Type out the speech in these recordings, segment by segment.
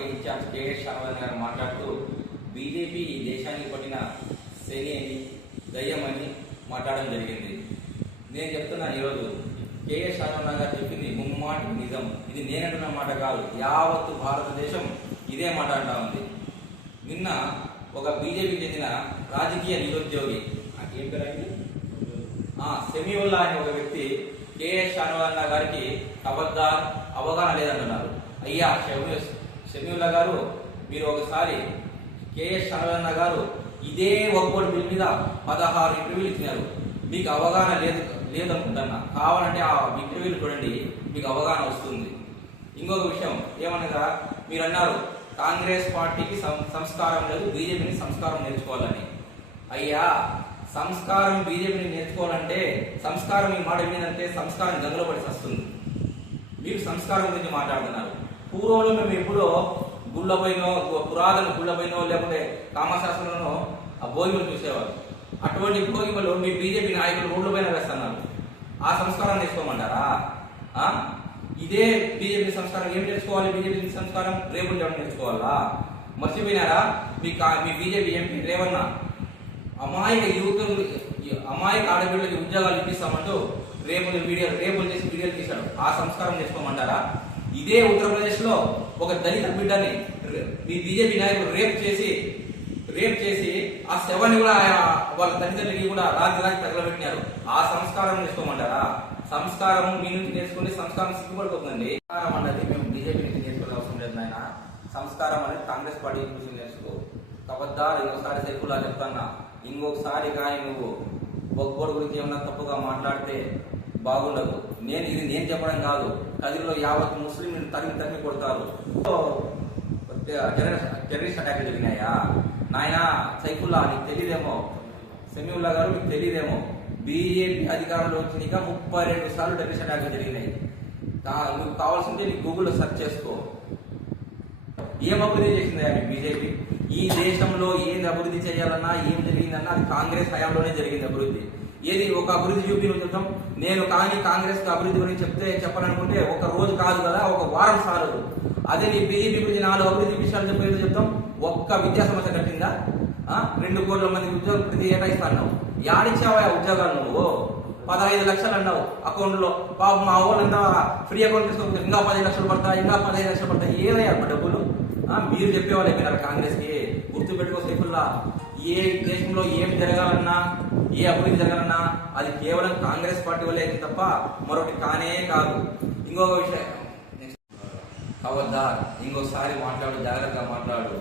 Party incharge KS Sharman గారు మాట్లాడుతూ BJP ఈ దేశానికి పట్టిన శని అని దయ్యం అని మాట్లాడడం జరిగింది. నేను చెప్తున్నాను ఈరోజు కేఎస్ శర్మన్ గారు చెప్పింది ముమ్మాటి నిజం. ఇది నేనంటున్న మాట కాదు. యావత్తు భారతదేశం ఇదే మాట అంటా ఉంది. నిన్న ఒక బీజేపీకి చెందిన రాజకీయ నిరుద్యోగి ఏం పేరండి సెమీవుల్లా అనే ఒక వ్యక్తి కేఎస్ షానవాల్లా గారికి అబద్ధార్ అవగాహన లేదంటున్నారు. అయ్యా షమీ షమీవుల్లా గారు మీరు ఒకసారి కేఎస్ షాలన్న గారు ఇదే ఒక్కోటి బిల్ మీద పదహారు ఇంటర్వ్యూలు ఇచ్చినారు. మీకు అవగాహన లేదు లేదనుకుంటున్నా. కావాలంటే ఆ ఇంటర్వ్యూలు చూడండి మీకు అవగాహన వస్తుంది. ఇంకొక విషయం ఏమనగా మీరు అన్నారు కాంగ్రెస్ పార్టీకి సం- సంస్కారం లేదు బీజేపీని సంస్కారం నేర్చుకోవాలని. అయ్యా సంస్కారం బీజేపీని నేర్చుకోవాలంటే సంస్కారం ఈ మాట ఏంటంటే సంస్కారం గంగలో పడి వస్తుంది. మీరు సంస్కారం గురించి మాట్లాడుతున్నారు. పూర్వంలో మేము ఎప్పుడో గుళ్ళపైనో పురాతన గుళ్ళపైనో లేకపోతే కామశాస్త్రంలోనో ఆ భోగిమలు చూసేవారు అటువంటి భోగిమలు మీ బీజేపీ నాయకులు రోడ్ల పైన వేస్తున్నారు. ఆ సంస్కారం నేర్చుకోమంటారా? ఇదే బీజేపీ సంస్కారం. ఏం నేర్చుకోవాలి బీజేపీ సంస్కారం? రేపు నేర్చుకోవాలా? మర్చిపోయినారా? మీ కా- మీ బీజేపీ ఎంపీ రేవన్న అమాయక యువకులు అమాయక ఆడపిల్లలకి ఉద్యోగాలు ఇప్పిస్తామంటూ రేపులు వీడియో రేపులు చేసి వీడియోలు తీశాడు. ఆ సంస్కారం నేర్చుకోమంటారా? ఇదే ఉత్తరప్రదేశ్లో ఒక దళిత బిడ్డని మీ బీజేపీ నాయకుడు రేప్ చేసి రేప్ చేసి ఆ శవాన్ని కూడా వాళ్ళ తల్లిదండ్రులకి కూడా రాత్రి రాత్రి తగలబెట్టినారు. ఆ సంస్కారం నేర్చుకోమంటారా సంస్కారం మీ నుంచి నేర్చుకుంటే సంస్కారం సిగ్గుపడిపోతుందండి. సంస్కారం అన్నది మేము బీజేపీ నుంచి నేర్చుకునే అవసరం లేదు నాయన. సంస్కారం అనేది కాంగ్రెస్ పార్టీ నుంచి నేర్చుకో. కబద్దారు ఇంకోసారి సైకుల్లా చెప్తున్నా. ఇంకొకసారి కానీ నువ్వు బొగ్గోడు గురించి ఏమన్నా తప్పుగా మాట్లాడితే బాగుండదు. నేను ఇది నేను చెప్పడం కాదు. కదిరిలో యావత్ ముస్లిం తరిమి తరిమి కొడతారు. టెర్రరిస్ట్ అటాక్లు అటాక్ జరిగినాయా? నాయన సైఫుల్లా నీకు తెలియదేమో సెమీవుల్లా గారు మీకు తెలియదేమో బీజేపీ అధికారంలో వచ్చినాక ముప్పై రెండు సార్లు టెర్రరిస్ట్ అటాక్ జరిగినాయి. నువ్వు కావాల్సింటే నీకు గూగుల్లో సెర్చ్ చేసుకో. ఏం అభివృద్ధి చేసింది ఆమె బీజేపీ ఈ దేశంలో ఏం అభివృద్ధి చేయాలన్నా ఏం జరిగిందన్నా అది కాంగ్రెస్ హయాంలోనే జరిగింది అభివృద్ధి. ఏది ఒక అభివృద్ధి చూపించడం చెప్తాం నేను కానీ కాంగ్రెస్ అభివృద్ధి గురించి చెప్తే చెప్పాలనుకుంటే ఒక రోజు కాదు కదా ఒక వారం సార్లు అదే నీ బీజేపీ గురించి నాలుగు అభివృద్ధి విషయాలు చెప్పేది చెప్తాం. ఒక్క విద్యా సమస్య కట్టిందా? రెండు కోట్ల మంది ఉద్యోగం ప్రతి ఏటా ఇస్తాను యాడిచ్చావా ఉద్యోగాలు నువ్వు? పదహైదు లక్షలు అన్నావు అకౌంట్లో. పాపం మా వాళ్ళంతా ఫ్రీ అకౌంట్ తీసుకోకపోతే ఇంకా పదిహేను లక్షలు పడతాయి ఇంకా పదిహేను లక్షలు పడతాయి? ఏదయ్యా డబ్బులు? మీరు చెప్పేవాళ్ళు అయిపోయినారు కాంగ్రెస్కి గుర్తు పెట్టుకో సైఫుల్లా. ఏ దేశంలో ఏం జరగాలన్నా ఏ అభివృద్ధి జరగాలన్నా అది కేవలం కాంగ్రెస్ పార్టీ వల్లే అయింది తప్ప మరొకటి కానే కాదు. ఇంకొక విషయం. ఖబర్దార్ ఇంకోసారి మాట్లాడు జాగ్రత్తగా మాట్లాడు.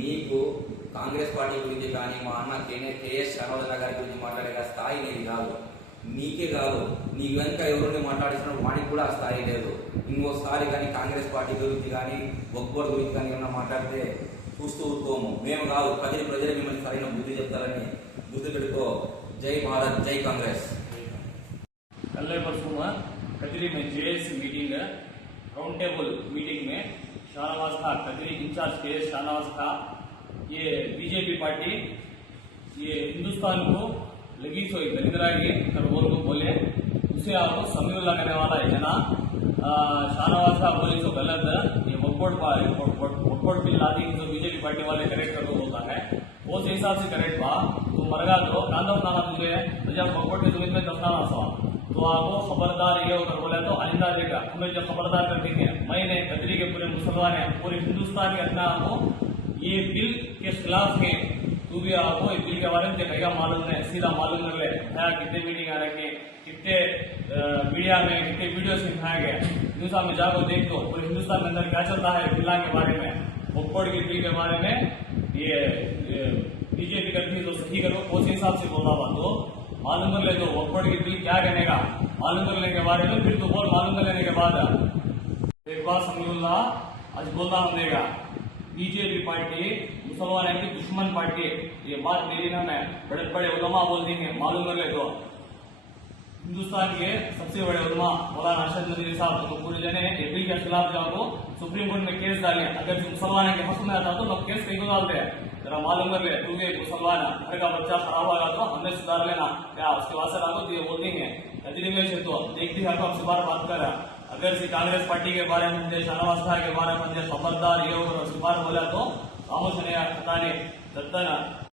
నీకు కాంగ్రెస్ పార్టీ గురించి కానీ మా అన్న కేనే కేఎస్ శర్మల గారి గురించి మాట్లాడే స్థాయి నేను కాదు. నీకే కాదు నీ వెనుక ఎవరిని మాట్లాడిస్తున్న వాడికి కూడా ఆ స్థాయి లేదు ఇంకోసారి కానీ కాంగ్రెస్ పార్టీ గురించి కానీ ఒక్కోటి గురించి కానీ ఏమన్నా మాట్లాడితే చూస్తూ ఊరుకోము మేము కాదు ప్రజలు ప్రజలు మిమ్మల్ని సరైన బుద్ధి చెప్తారని గుర్తుపెట్టుకో జై భారత్ జై కాంగ్రెస్ कल परसों में कचरी में JAC meeting round table meeting में शाहनवाज था कचरी इंचार्ज के शाहनवाज था ये बीजेपी पार्टी ये हिंदुस्तान को लगी सोई दरिद्रागी कर बोल को बोले, उसे आपको समझ लगाने वाला है जना शाहनवाज का बोले तो गलत ये वोट वोट बिल लादी जो बीजेपी पार्टी वाले करेक्ट कर बोलता है। वो उस हिसाब से करेक्ट बा तो मरगा दो कांदा उठाना तुझे तो जब वोट में ज़मीन में दफनाना सवा तो आपको खबरदार ये होकर बोला तो आइंदा देगा हमें जो खबरदार कर देंगे मैंने कदरी के पूरे मुसलमान हैं, पूरे हिंदुस्तान के अंदर आपको ये बिल के खिलाफ है भी आपको बिल के बारे में कहेगा मालूम है सीधा मालूम कर ले है कितने मीटिंग आ रखे, कितने मीडिया में, कितने वीडियो दिखाए गए। हिंदुस्तान में जाकर देख दो पूरे हिंदुस्तान के अंदर क्या चलता है, बिल्ला के बारे में मुक्कोड़ के बिल के बारे में, ये बीजेपी करती है तो सही करो, उस हिसाब से बोला हुआ तो मालूम कर ले तो वक्फोड़ की बिल क्या कहने का मालूम कर लेने के बारे में, फिर तो बोल मालूम कर लेने के बाद। एक बात समझूल्ला आज बोलना देगा बीजेपी पार्टी, मुसलमान की दुश्मन पार्टी है? ये बात मेरी ना मैं बड़े बड़े उलमा बोल देंगे, मालूम ले तो। हिंदुस्तान के सबसे बड़े उलमा मौलाना अरशद नदवी साहब तो पूरे जने बिल के खिलाफ जाओ सुप्रीम कोर्ट में केस डाले। अगर जो मुसलमान के हक में आता तो लोग केस कहीं को डालते हैं? जरा मालूम कर ले, तू एक मुसलमान घर का बच्चा खराब होगा तो हमने सुधार लेना। क्या उसके वास्ते रातो तो ये हैं। नजरी में से तो देखती है तो हमसे बार बात कर अगर से कांग्रेस पार्टी के बारे में शाहनवाज के बारे में मुझे खबरदार ये और सुपार बोला तो खामोश ने खताने दत्तन